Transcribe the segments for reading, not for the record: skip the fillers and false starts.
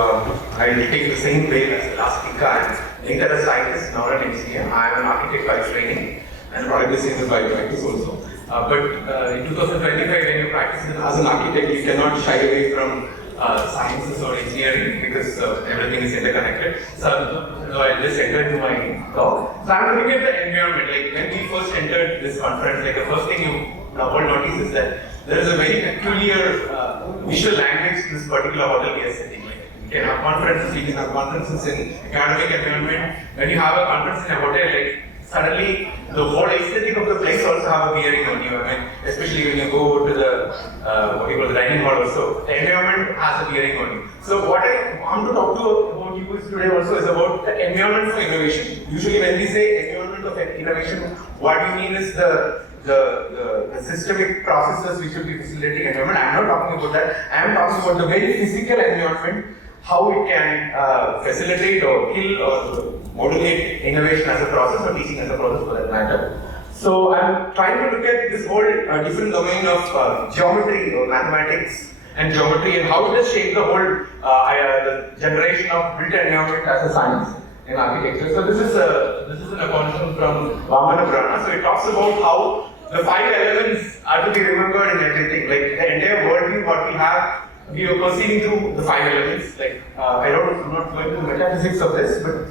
I will take the same way as the last speaker. I'm a data scientist, not an engineer. I am an architect by training and product designer by practice also. In 2025, when you practice as an architect, you cannot shy away from sciences or engineering because everything is interconnected. So I'll just enter into my talk. So I'm looking at the environment. Like when we first entered this conference, like the first thing you all notice is that there is a very peculiar visual language to this particular hotel we are sitting. Like we can have conferences, we can have conferences in academic environment. When you have a conference in a hotel, like suddenly the whole aesthetic of the place also have a bearing on you. I mean, especially when you go to the the dining hall also, the environment has a bearing on you. So what I want to talk about you today also is about the environment for innovation. Usually when we say environment of innovation, what we mean is the systemic processes which will be facilitating environment. I am not talking about that. I am talking about the very physical environment, how it can facilitate or kill or modulate innovation as a process or teaching as a process for that matter. So I'm trying to look at this whole different domain of geometry or mathematics and geometry and how it has shaped the whole the generation of built environment as a science in architecture. So this is an accounting from Vamana Purana. So it talks about how the 5 elements are to be remembered in everything. Like the entire worldview what we have, we are perceiving through the 5 elements. Like I'm not going to metaphysics of this, but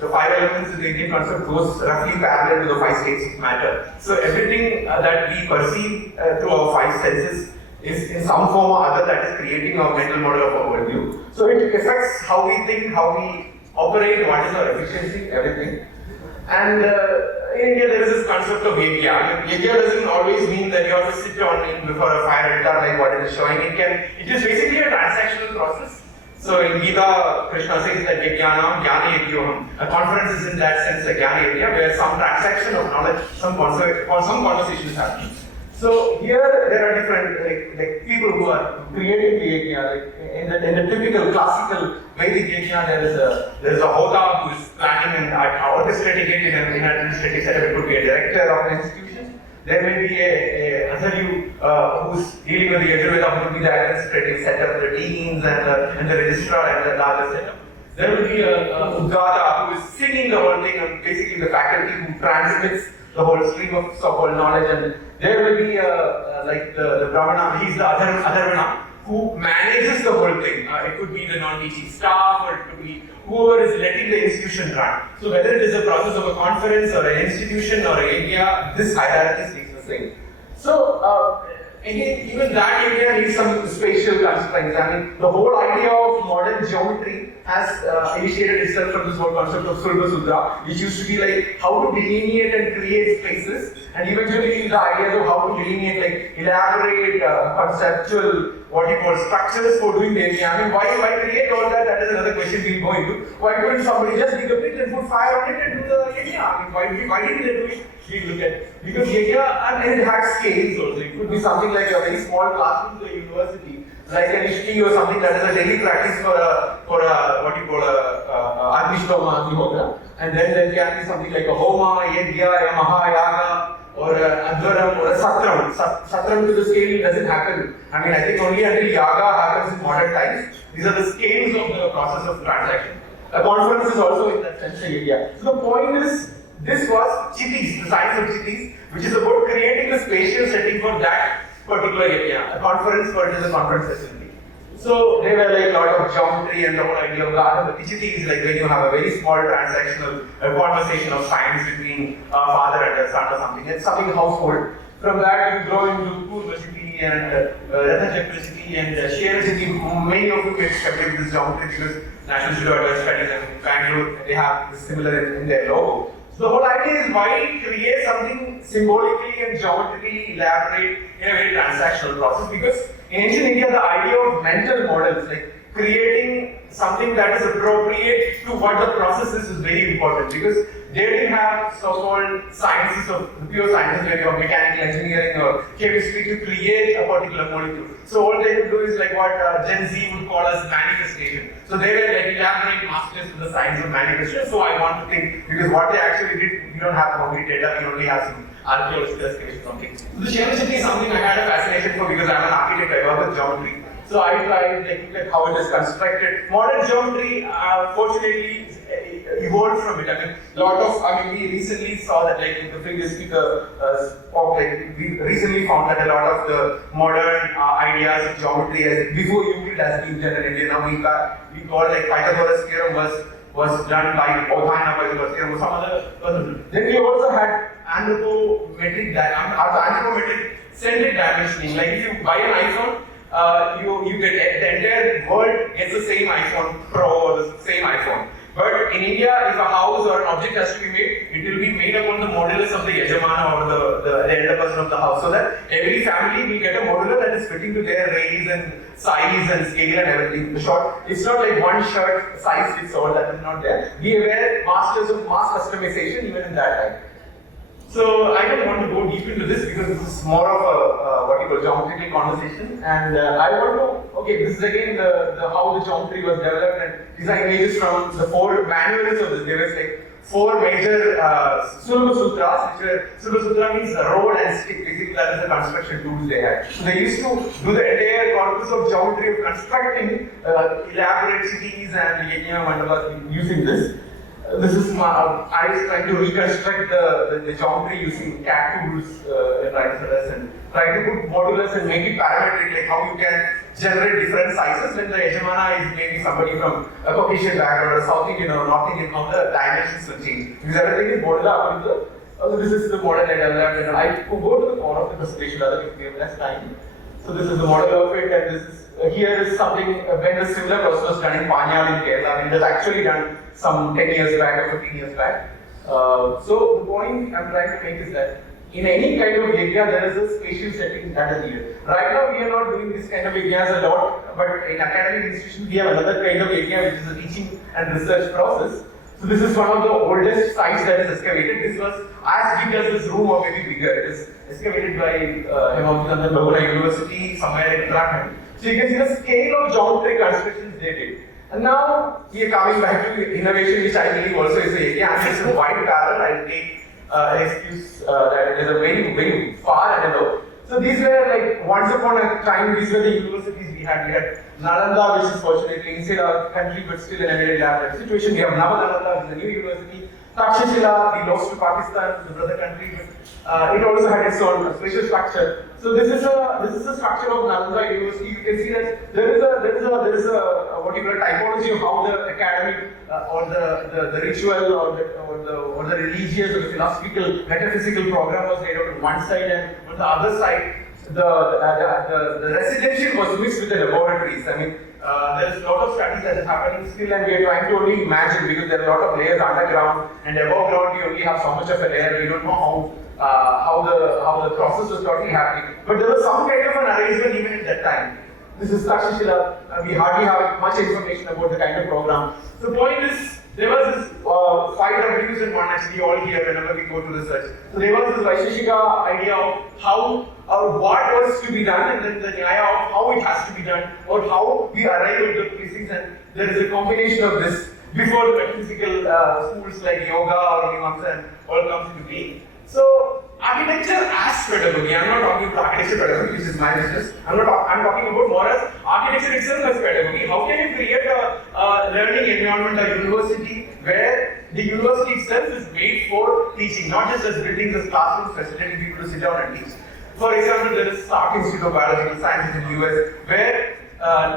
the 5 elements in the Indian concept goes roughly parallel to the 5 states of matter. So everything that we perceive through our 5 senses is in some form or other that is creating our mental model of our worldview. So it affects how we think, how we operate, what is our efficiency, everything. And in India there is this concept of yajna. Yajna doesn't always mean that you have to sit on before a fire altar like what it is showing. It is basically a transactional process. So in Gita, Krishna says that yajnanam jnana yajyoham. A conference is in that sense like jnana yajna, where some transaction of knowledge, some conversation is happening. So here there are different like people who are creating the yajna. Like in the typical classical Vedic yajna, there is a hota who is planning and orchestrating it in an administrative setup. It could be a director of an institution. There may be a Adharyu who's dealing with the Yajurveda, who will be the administrative setup, the deans and the registrar and the larger setup. There will be a Uddata who is singing the whole thing and basically the faculty who transmits the whole stream of so-called knowledge, and there will be like the Brahmana, he's the Adharvana, who manages the whole thing. It could be the non-teaching staff, or it could be whoever is letting the institution run. So whether it is a process of a conference or an institution or an area, this hierarchy stays the same. So again, even that area needs some spatial constraints. I mean, the whole idea of modern geometry has initiated itself from this whole concept of Sulba Sutra, which used to be like how to delineate and create spaces, and eventually the ideas of how to delineate, like elaborate conceptual, what you call structures for doing the area. I mean, why create all that? That is another question we'll go into. Why couldn't somebody just dig a pit and put fire on it and do the area? I mean, why didn't they do it? We look at because area and it has scales also. It could be something like a very small classroom to a university, like an IIT or something that is a daily practice for a what you call a Agnishtoma Agnihotra, and then there can be something like a Homa, Yajna, a Mahayaga, or a Advaram or a Satram. Satram to the scale doesn't happen. I mean, I think only until Yaga happens in modern times. These are the scales of the process of transaction. A conference is also in that sense a area. So the point is, this was Chittis, the science of Chittis, which is about creating a spatial setting for that particular area. A conference for it is a conference facility. So there were like a lot of geometry and the whole idea of that. But Chittis is like when you have a very small transactional conversation of science between a father and a son or something. It's something household. From that you grow into Purva City and Ratha City and Share City. Many of you get familiar with this geometry because National Institute of Advanced Studies in Bangalore, they have this similar in their logo. So the whole idea is why create something symbolically and geometrically elaborate in a very transactional process, because in ancient India the idea of mental models, like creating something that is appropriate to what the process is very important, because they didn't have so-called sciences of pure sciences where you have mechanical engineering or chemistry to create a particular molecule. So all they could do is like what Gen Z would call as manifestation. So they were like elaborate masters in the science of manifestation. So I want to think, because what they actually did, we don't have concrete data, we only have some archaeological excavation something. So the Share City is something I had a fascination for because I'm an architect, I work with geometry. So I tried, like, look at how it is constructed. Modern geometry, fortunately, evolved from it. I mean, we recently saw that, like the previous speaker spoke, like, we recently found that a lot of the modern ideas of geometry, as before Euclid has been done in India. Now we call, like, Pythagoras theorem was done by Pythagoras theorem or some other person. Then we also had anthropometric centric dimensioning. Like, if you buy an iPhone, you get the entire world gets the same iPhone Pro or the same iPhone. But in India, if a house or an object has to be made, it will be made upon the modulus of the Yajamana or the elder person of the house, so that every family will get a modular that is fitting to their raise and size and scale and everything. It's not like one shirt size fits all, that is not there. We were masters of mass customization even in that time. So I don't want to go deep into this because this is more of a what you call geometrical conversation, and I want to, okay, this is again the how the geometry was developed, and these are images from the 4 manuals of this. There was like 4 major Sulba Sutras, which were, Sulba Sutra means rod and stick, basically that is the construction tools they had. So they used to do the entire corpus of geometry of constructing elaborate cities and yajna mandabas using this. This is I was trying to reconstruct the geometry using CAD tools in IISERs and try to put modulus and make it parametric, like how you can generate different sizes when the Yajamana is maybe somebody from a Caucasian background or South Indian or North Indian, how the dimensions will change. Because everything is modular. So this is the model I developed, and I could go to the core of the presentation rather if we have less time. So this is the model of it, and this is here is something when the similar process was done in Panyal in Kerala. I mean, it was actually done some 10 years back or 15 years back. So the point I'm trying to make is that in any kind of area there is a spatial setting that is needed. Right now we are not doing this kind of areas a lot, but in academic institutions we have another kind of area which is the teaching and research process. So this is one of the oldest sites that is excavated. This was as big as this room or maybe bigger. It is excavated by Hemanthandan Bahula University somewhere in Uttarakhand. So you can see the scale of geometric constructions they did. And now we are coming back to innovation, which I believe also is the area. And it's a wide parallel. I'll take excuse that it is a very, very far and low. So these were like once upon a time, these were the universities we had. We had Nalanda, which is fortunately inside our country, but still in a very lab situation. We have Nalanda, which is a new university. Takshashila, we lost to Pakistan, the brother country, but it also had its own spatial structure. So this is a structure of Nalanda University. You can see that there is a what you call a typology of how the academic or the ritual or the religious or the philosophical metaphysical program was laid out on one side, and on the other side the residential was mixed with the laboratories. I mean, there is a lot of studies that is happening still, and we are trying to only imagine because there are a lot of layers underground, and above ground you only have so much of a layer. We don't know how the process was totally happening. But there was some kind of an arrangement even at that time. This is Takshashila. We hardly have much information about the kind of program. The point is, there was this 5 W's in one actually all here whenever we go to research. So there was this Vaisheshika idea of how or what was to be done, and then the Nyaya of how it has to be done, or how we arrive at the physics, and there is a combination of this before the metaphysical schools like yoga or Mimamsa and all comes into being. So architecture as pedagogy, I'm not talking about architecture pedagogy, which is my business. I'm talking about more as architecture itself as pedagogy. How can you create a learning environment, a university where the university itself is made for teaching, not just as buildings, as classrooms, facilitating people to sit down and teach. For example, there is Stark Institute of Biological Sciences in the US, where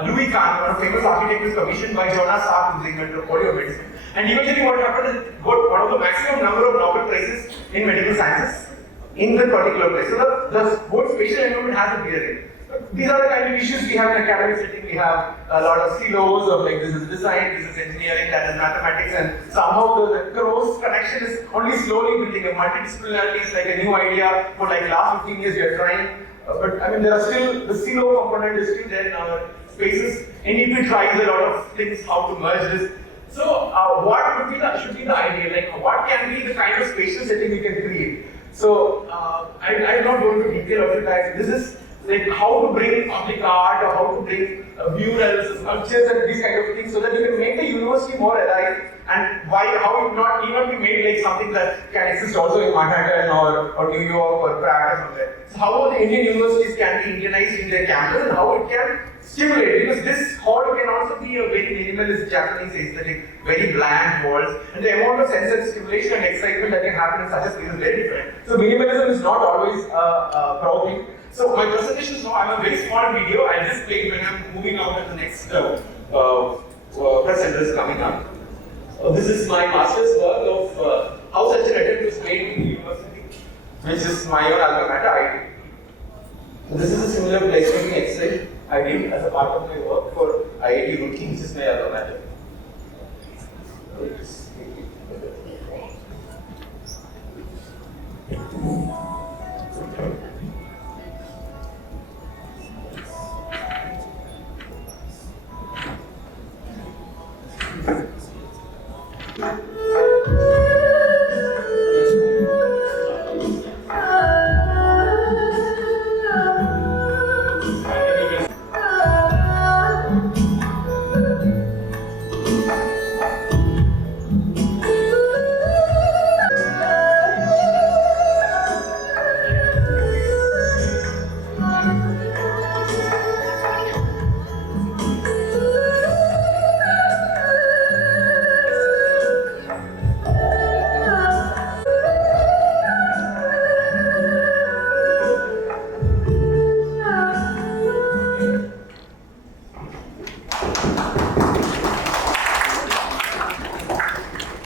Louis Kahn, one of the famous architects, was commissioned by Jonas Salk, who is the inventor of polymorphism. And eventually what happened is got one of the maximum number of Nobel Prizes in medical sciences in the particular place. So the whole spatial environment has a bearing. These are the kind of issues we have in academic setting. We have a lot of silos of like this is design, this is engineering, that is mathematics, and somehow the cross connection is only slowly building. A multidisciplinarity is like a new idea for like last 15 years we are trying. But I mean there are still, the silo component is still there in our spaces. NEP tries a lot of things how to merge this. So what would be should be the idea? Like what can be the kind of spatial setting we can create? So I'm not going to detail of it. This is like how to bring public art or how to bring murals, sculptures and these kind of things so that you can make the university more alive, and why, how it not even be made like something that can exist also in Manhattan or New York or Prague or somewhere. So how the Indian universities can be Indianized in their campus and how it can stimulate, because this hall can also be a very minimalist Japanese aesthetic, very bland walls, and the amount of sense and stimulation and excitement that can happen in such a space is very different. So minimalism is not always provoking. So my presentation now, I have a very small video. I'll just play it when I'm moving on to the next presenters coming up. This is my master's work of how such an attempt was made in the university, which is my own alma mater, IIT. So this is a similar placemaking exercise I did as a part of my work for IIT Roorkee, which is my alma mater.